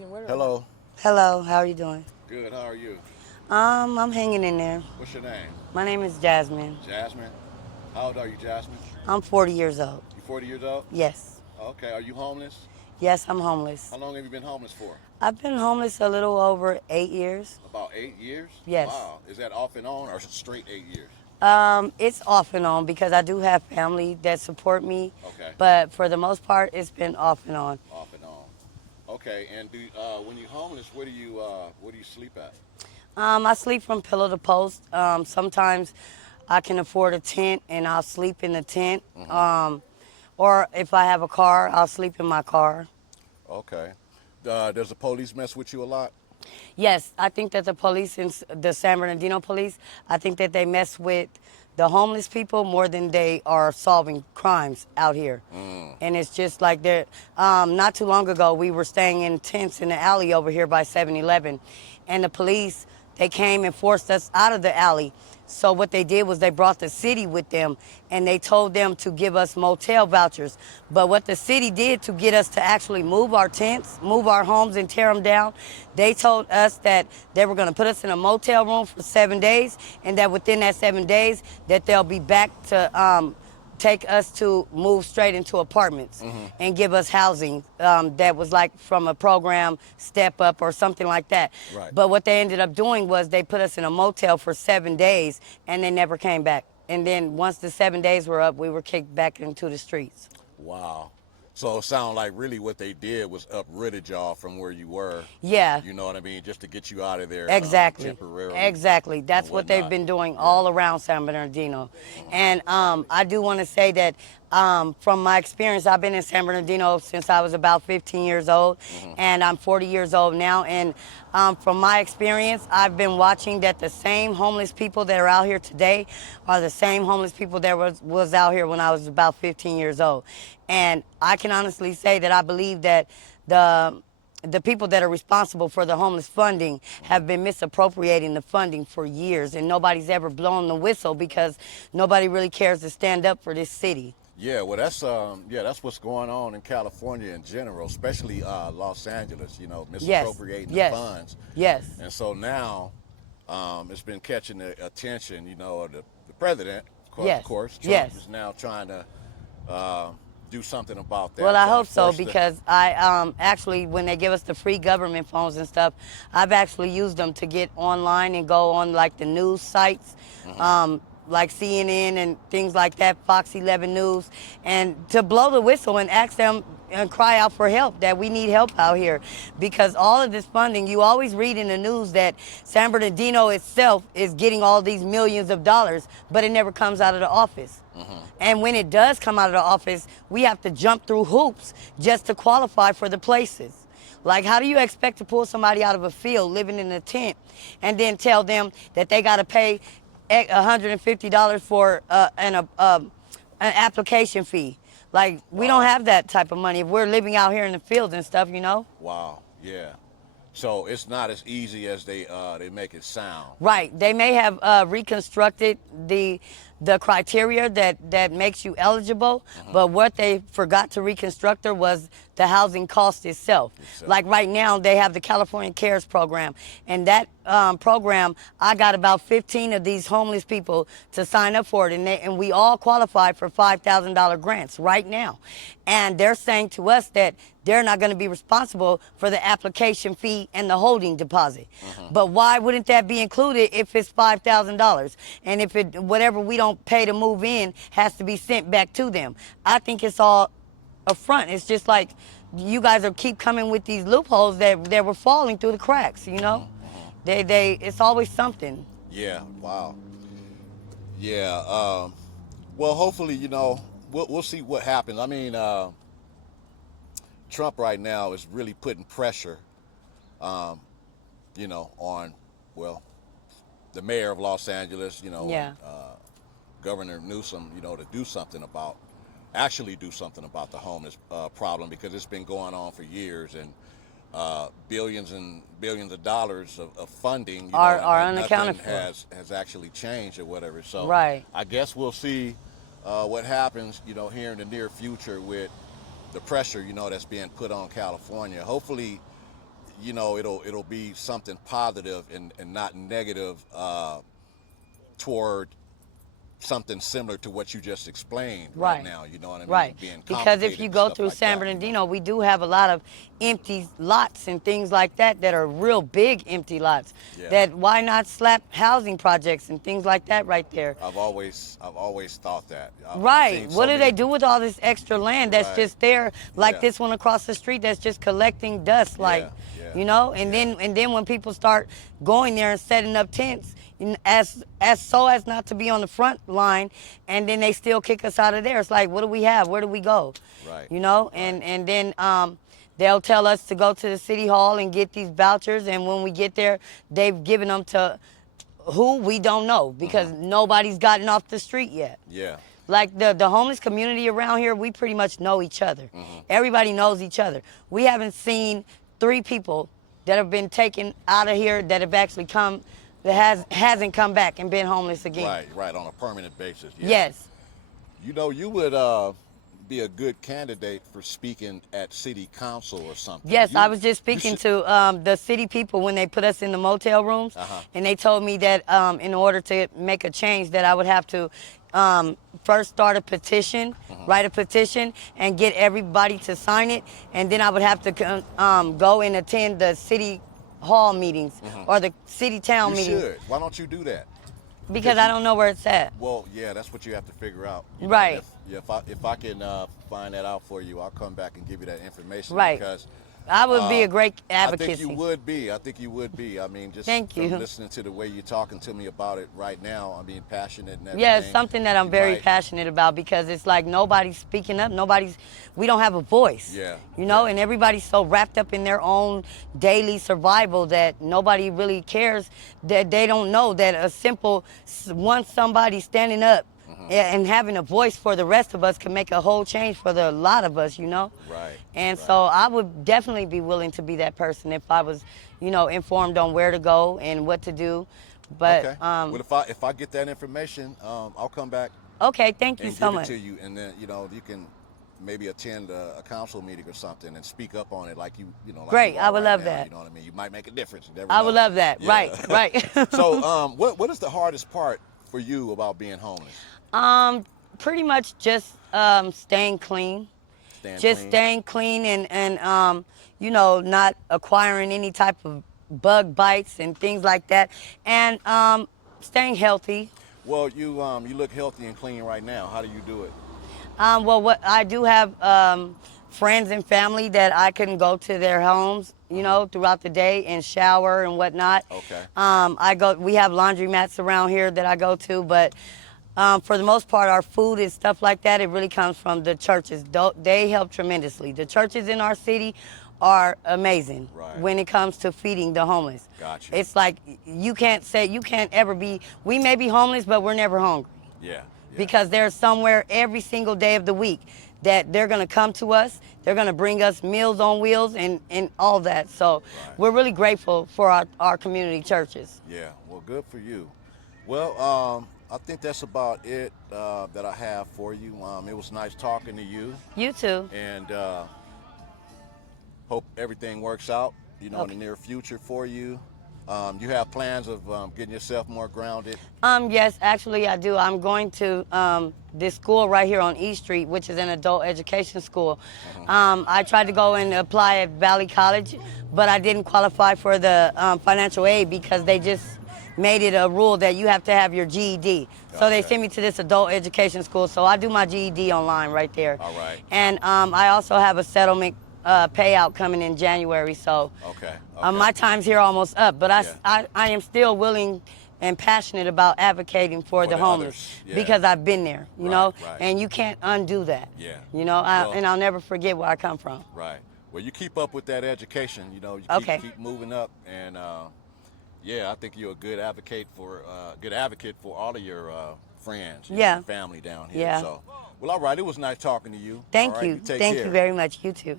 Hello. Hello, how are you doing? Good. How are you? I'm hanging in there. What's your name? My name is Jasmine. Jasmine. How old are you, Jasmine? I'm 40 years old. You 40 years old? Yes. Okay. Are you homeless? Yes, I'm How homeless. long have you been homeless for? I've been homeless a little over 8 years. About 8 years? Yes. Wow. Is that off and on or straight 8 years? It's off and on because I do have family that support me, Okay. but for the most part, it's been off and on. Off and on. Okay. And when you're homeless, where do you sleep at? I sleep from pillow to post. Sometimes I can afford a tent and I'll sleep in the tent. Mm-hmm. Or if I have a car, I'll sleep in my car. Okay. Does the police mess with you a lot? Yes, I think that the police and the San Bernardino police, I think that they mess with the homeless people more than they are solving crimes out here. Mm. And it's just like they're, not too long ago, we were staying in tents in the alley over here by 7-Eleven. And the police, they came and forced us out of the alley. So what they did was they brought the city with them and they told them to give us motel vouchers. But what the city did to get us to actually move our tents, move our homes and tear them down, they told us that they were going to put us in a motel room for 7 days and that within that 7 days that they'll be back to take us to move straight into apartments and give us housing that was like from a program Step Up or something like that. Right. But what they ended up doing was they put us in a motel for 7 days and they never came back. And then once the 7 days were up, we were kicked back into the streets. Wow. So it sounds like really what they did was uprooted y'all from where you were. Yeah. You know what I mean? Just to get you out of there Exactly. temporarily. Exactly. And That's what they've whatnot. been doing Yeah. all around San Bernardino. And I do want to say that from my experience, I've been in San Bernardino since I was about 15 years old, and I'm 40 years old now. And from my experience, I've been watching that the same homeless people that are out here today are the same homeless people that was out here when I was about 15 years old. And I can honestly say that I believe that the people that are responsible for the homeless funding have been misappropriating the funding for years, and nobody's ever blown the whistle because nobody really cares to stand up for this city. Yeah, well, that's what's going on in California in general, especially Los Angeles. You know, Yes, misappropriating the yes, funds, yes, and so now it's been catching the attention. You know, of the president, of yes, course, Trump yes. is now trying to uh, do something about Well, that. I Trying hope to so force the because I actually, when they give us the free government phones and stuff, I've actually used them to get online and go on like the news sites, like CNN and things like that, Fox 11 News, and to blow the whistle and ask them and cry out for help, that we need help out here. Because all of this funding, you always read in the news that San Bernardino itself is getting all these millions of dollars, but it never comes out of the office. And when it does come out of the office, we have to jump through hoops just to qualify for the places. Like, how do you expect to pull somebody out of a field living in a tent and then tell them that they got to pay $150 for an application fee? Like, we don't wow, have that type of money if we're living out here in the fields and stuff, you know? wow, yeah. So it's not as easy as they make it sound. Right. They may have reconstructed the criteria that makes you eligible, but what they forgot to reconstruct was the housing cost itself. Like right now, they have the California Cares program, and that program, I got about 15 of these homeless people to sign up for it, and we all qualify for $5,000 grants right now. And they're saying to us that they're not going to be responsible for the application fee and the holding deposit. But why wouldn't that be included if it's $5,000? And if whatever we don't pay to move in has to be sent back to them? I think it's all a front. It's just like you guys are keep coming with these loopholes that were falling through the cracks, you know? It's always something. Yeah, wow. Yeah. Well, hopefully, we'll see what happens. I mean, Trump right now is really putting pressure, on, well, the mayor of Los Angeles, Yeah. and Governor Newsom, to actually do something about the homeless problem, because it's been going on for years, and billions and billions of dollars of funding, Are and unaccounted nothing for. has actually changed or whatever. So Right. I guess we'll see what happens, here in the near future with the pressure, that's being put on California. Hopefully, you know, it'll be something positive and not negative toward something similar to what you just explained right now. You know what I mean? Right. Being Because if complicated you and go stuff through like San that. Bernardino, we do have a lot of empty lots and things like that that are real big empty lots. Yeah. That why not slap housing projects and things like that right there? I've always thought that. I've Right. seen What so do many. they do with all this extra land that's Right. just there, like Yeah. this one across the street that's just collecting dust, like, Yeah. Yeah. you know? And Yeah. then when people start going there and setting up tents, as so as not to be on the front line, and then they still kick us out of there. It's like, what do we have? Where do we go? Right. You know? Right. And then they'll tell us to go to the city hall and get these vouchers, and when we get there, they've given them to who we don't know because nobody's gotten off the street yet. Yeah. Like the homeless community around here, we pretty much know each other. Everybody knows each other. We haven't seen 3 people that have been taken out of here that have actually come, that hasn't come back and been homeless again. Right. Right. On a permanent basis. Yeah. Yes. You know, you would be a good candidate for speaking at city council or something. Yes, You- I was just you speaking should- to the city people when they put us in the motel rooms, and they told me that in order to make a change that I would have to first start a petition, write a petition, and get everybody to sign it, and then I would have to go and attend the city hall meetings or the city town You meetings should. Why don't you do that? because I don't know where it's at. Well, yeah, that's what you have to figure out. You know, Right. If I can find that out for you, I'll come back and give you that information. Right. Because I would be a great advocacy. I think you would be. I think you would be. I mean, just Thank from you. listening to the way you're talking to me about it right now, I mean, passionate and everything. Yeah, it's something that I'm you very might- passionate about because it's like nobody's speaking up. We don't have a voice. Yeah, You know, yeah. and everybody's so wrapped up in their own daily survival that nobody really cares, that they don't know that a simple, once somebody standing up and having a voice for the rest of us can make a whole change for the lot of us, you know? Right. And right. so I would definitely be willing to be that person if I was, you know, informed on where to go and what to do. But Okay. Well, if I get that information, I'll come back okay, thank you and so give much. it to you, and then you know you can maybe attend a council meeting or something and speak up on it like you know. Like Great, you I are would right love now, that. You know what I mean? You might make a difference. You never I know. would love that. Yeah. Right, right. So, what is the hardest part for you about being homeless? Pretty much just staying clean. Staying clean? Staying clean and you know, not acquiring any type of bug bites and things like that, and staying healthy. Well, you look healthy and clean right now. How do you do it? Well, what I do have friends and family that I can go to their homes, you know, throughout the day and shower and whatnot. Okay. We have laundromats around here that I go to, but for the most part, our food and stuff like that, it really comes from the churches. They help tremendously. The churches in our city are amazing Right. when it comes to feeding the homeless. Gotcha. It's like you can't ever be, we may be homeless, but we're never hungry. Yeah. Because there's somewhere every single day of the week that they're going to come to us. They're going to bring us Meals on Wheels and all that. So we're really grateful for our community churches. Yeah. Well, good for you. Well, I think that's about it that I have for you. It was nice talking to you, You too. and hope everything works out, you know, in the Okay. near future for you. You have plans of getting yourself more grounded? Yes, actually I do. I'm going to this school right here on East Street, which is an adult education school. I tried to go and apply at Valley College, but I didn't qualify for the financial aid because they just made it a rule that you have to have your GED. So they Okay. sent me to this adult education school. So I do my GED online right there. All right. And I also have a settlement payout coming in January. So Okay. my time's here almost up, but Yeah. I am still willing and passionate about advocating for the homeless others, yeah. because I've been there, you know, right. and you can't undo that. Yeah. You know, Well- and I'll never forget where I come from. Right. Well, you keep up with that education. You know, you Okay. keep moving up, and yeah, I think you're a good advocate for all of your friends, and Yeah. family down here. Yeah. So, well, all right. It was nice talking to you. Thank All right, you. take Thank care. you very much. You too.